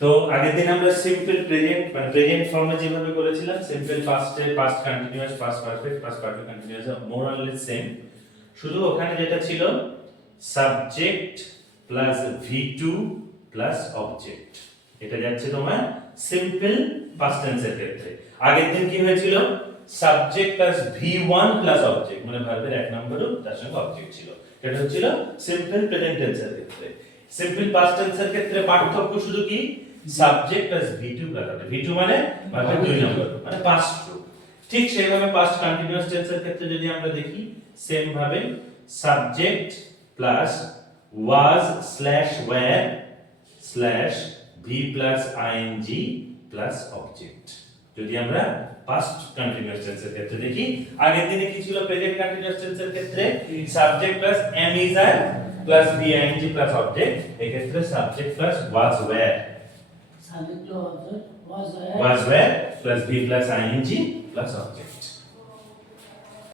তো আগের দিন আমরা সিম্পল প্রেজেন্ট মানে প্রেজেন্ট ফর্মে যেভাবে করেছিলাম simple পাস্টে past continuous past perfect past perfect continuous less same শুধু ওখানে যেটা ছিল subject plus V two plus object এটা যাচ্ছে তোমার সিম্পল পাস্ট টেন্সের ক্ষেত্রে। আগের দিন কি হয়েছিল? Subject plus V one plus object মানে ভার্বের এক নম্বরও তার সঙ্গে অবজেক্ট ছিল। এটা হচ্ছিল সিম্পল প্রেজেন্ট টেন্সের ক্ষেত্রে। সিম্পল পাস্ট টেন্সের ক্ষেত্রে পার্থক্য শুধু কি? subject plus V two plus V two মানে ভার্বের দুই নম্বর মানে পাস্ট ট্রু ঠিক সেইভাবে পাস্ট কন্টিনিউয়াস টেন্সের ক্ষেত্রে যদি আমরা দেখি সেম ভাবে subject plus was slash were slash V plus ING plus object যদি আমরা পাস্ট কন্টিনিউয়াস টেন্সের ক্ষেত্রে দেখি আগের দিনে কি ছিল প্রেজেন্ট কন্টিনিউয়াস টেন্সের ক্ষেত্রে subject plus am is are plus V ING plus object এই ক্ষেত্রে subject plus was were Subject to was where was where plus b plus ing plus object